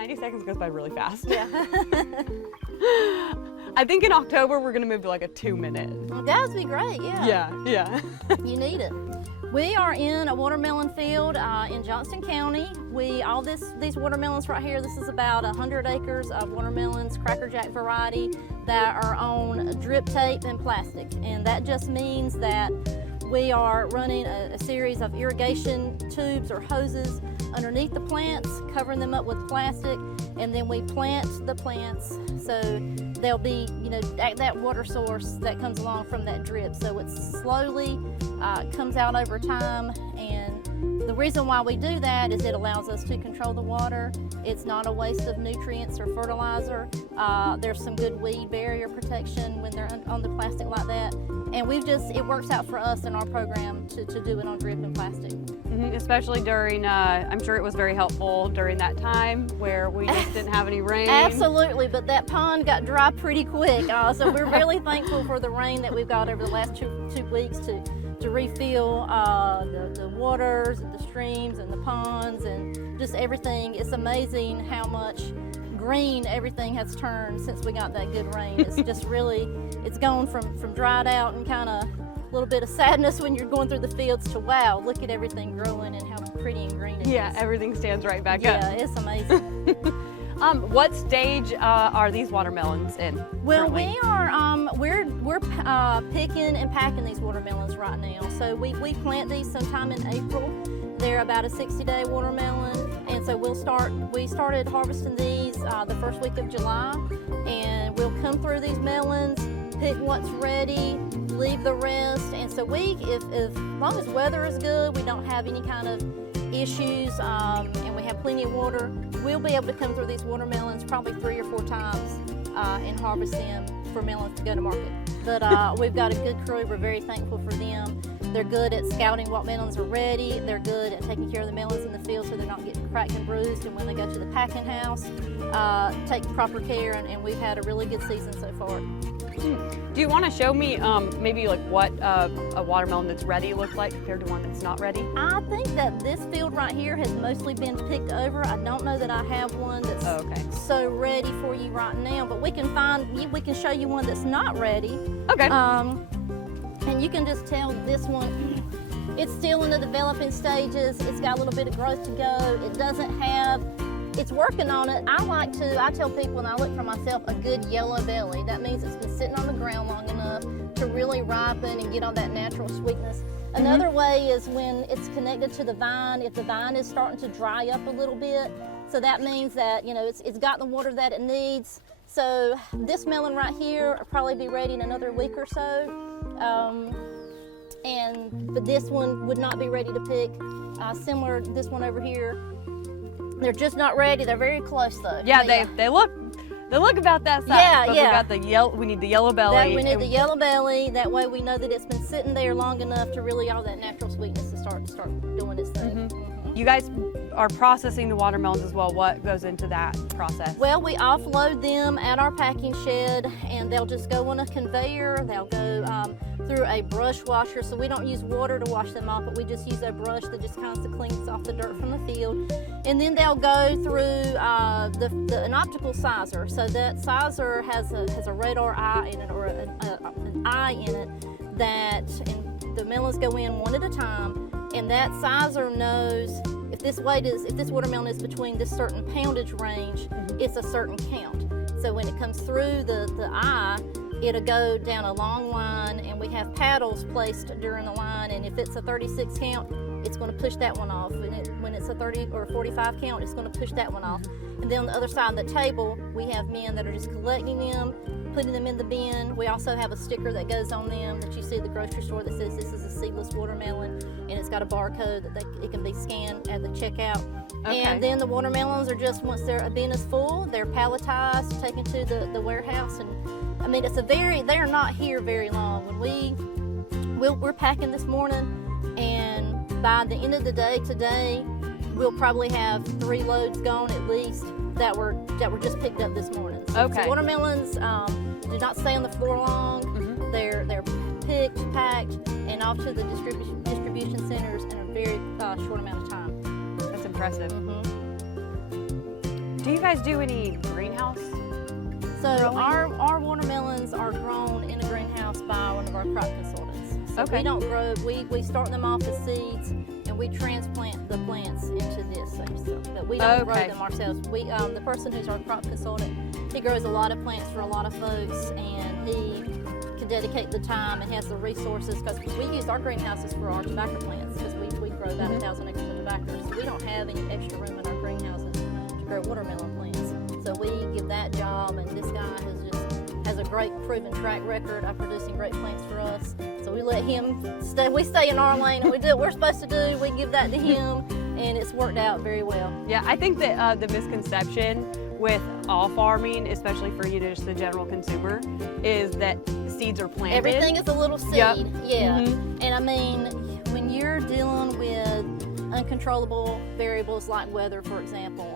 90 seconds goes by really fast. Yeah. I think in October we're gonna move to like a 2-minute. That would be great, yeah. Yeah. You need it. We are in a watermelon field in Johnston County. These watermelons right here, this is about 100 acres of watermelons, Cracker Jack variety, that are on drip tape and plastic. And that just means that we are running a series of irrigation tubes or hoses underneath the plants, covering them up with plastic, and then we plant the plants so there'll be, that water source that comes along from that drip. So it slowly comes out over time, and the reason why we do that is it allows us to control the water. It's not a waste of nutrients or fertilizer. There's some good weed barrier protection when they're on the plastic like that. And it works out for us in our program to do it on drip and plastic. Especially during, I'm sure it was very helpful during that time where we just didn't have any rain. Absolutely, but that pond got dry pretty quick. So we're really thankful for the rain that we've got over the last two weeks to refill the waters, the streams and the ponds and just everything. It's amazing how much green everything has turned since we got that good rain. It's just really, it's gone from dried out and kind of a little bit of sadness when you're going through the fields to wow, look at everything growing and how pretty and green it is. Yeah, everything stands right back up. Yeah, it's amazing. What stage are these watermelons in? Well, currently? we're picking and packing these watermelons right now. So we plant these sometime in April. They're about a 60-day watermelon, and so we started harvesting these the first week of July, and we'll come through these melons, pick what's ready, leave the rest, and so as long as weather is good, we don't have any kind of issues, and we have plenty of water, we'll be able to come through these watermelons probably 3 or 4 times and harvest them for melons to go to market. But we've got a good crew. We're very thankful for them. They're good at scouting what melons are ready. They're good at taking care of the melons in the field so they're not getting cracked and bruised. And when they go to the packing house, take proper care. And we've had a really good season so far. Do you want to show me maybe like what a watermelon that's ready looks like compared to one that's not ready? I think that this field right here has mostly been picked over. I don't know that I have one that's so ready for you right now, but we can show you one that's not ready. Okay. And you can just tell this one, it's still in the developing stages. It's got a little bit of growth to go. It doesn't have, it's working on it. I tell people, and I look for myself, a good yellow belly. That means it's been sitting on the ground long enough to really ripen and get all that natural sweetness. Another way is when it's connected to the vine, if the vine is starting to dry up a little bit. So that means that, it's got the water that it needs. So this melon right here will probably be ready in another week or so. But this one would not be ready to pick. Similar to this one over here. They're just not ready. They're very close though. Yeah, they look about that size. Yeah, but yeah. We got the yellow. We need the yellow belly. We need the yellow belly. That way we know that it's been sitting there long enough to really all that natural sweetness to start doing its thing. You guys are processing the watermelons as well. What goes into that process? Well, we offload them at our packing shed, and they'll just go on a conveyor. They'll go through a brush washer, so we don't use water to wash them off, but we just use a brush that just kind of cleans off the dirt from the field. And then they'll go through an optical sizer. So that sizer has a radar eye in it, or an eye in it, and the melons go in one at a time. And that sizer knows if this watermelon is between this certain poundage range, it's a certain count. So when it comes through the eye, it'll go down a long line, and we have paddles placed during the line, and if it's a 36 count, it's going to push that one off. And when it's a 30 or 45 count, it's going to push that one off. And then on the other side of the table, we have men that are just collecting them, putting them in the bin. We also have a sticker that goes on them that you see at the grocery store that says this is a seedless watermelon, and it's got a barcode that it can be scanned at the checkout. Okay. And then the watermelons are just, once their bin is full, they're palletized, taken to the warehouse. And I mean, they are not here very long. When we're packing this morning, and by the end of the day today, we'll probably have 3 loads gone at least that were just picked up this morning. Okay. So watermelons do not stay on the floor long. They're picked, packed, and off to the distribution centers in a very short amount of time. That's impressive. Do you guys do any greenhouse? So Growing? our watermelons are grown in a greenhouse by one of our crop consultants. So Okay. we don't grow, we start them off as seeds and we transplant the plants into this. But we don't grow Okay. them ourselves. The person who's our crop consultant, he grows a lot of plants for a lot of folks, and he can dedicate the time and has the resources, because we use our greenhouses for our tobacco plants, because we grow about 1,000 acres of tobacco. So we don't have any extra room in our greenhouses to grow watermelon plants. So we give that job, and this guy has a great proven track record of producing great plants for us. So we let him stay, we stay in our lane and we do what we're supposed to do. We give that to him, and it's worked out very well. Yeah, I think that the misconception with all farming, especially for just the general consumer, is that seeds are planted. Everything is a little seed, Yep. yeah. Mhm. And I mean, when you're dealing with uncontrollable variables like weather, for example,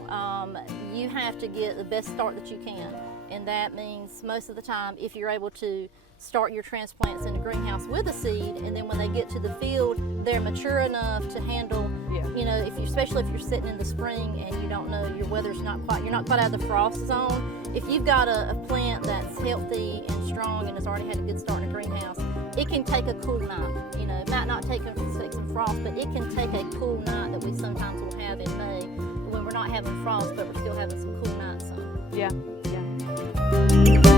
you have to get the best start that you can. And that means most of the time, if you're able to start your transplants in a greenhouse with a seed, and then when they get to the field, they're mature enough to handle, you know, especially if you're sitting in the spring and you don't know, your weather's you're not quite out of the frost zone. If you've got a plant that's healthy and strong and has already had a good start in a greenhouse, it can take a cool night. You know, it might not take some frost, but it can take a cool night that we sometimes will have in May when we're not having frost, but we're still having some cool nights. So. Yeah, yeah.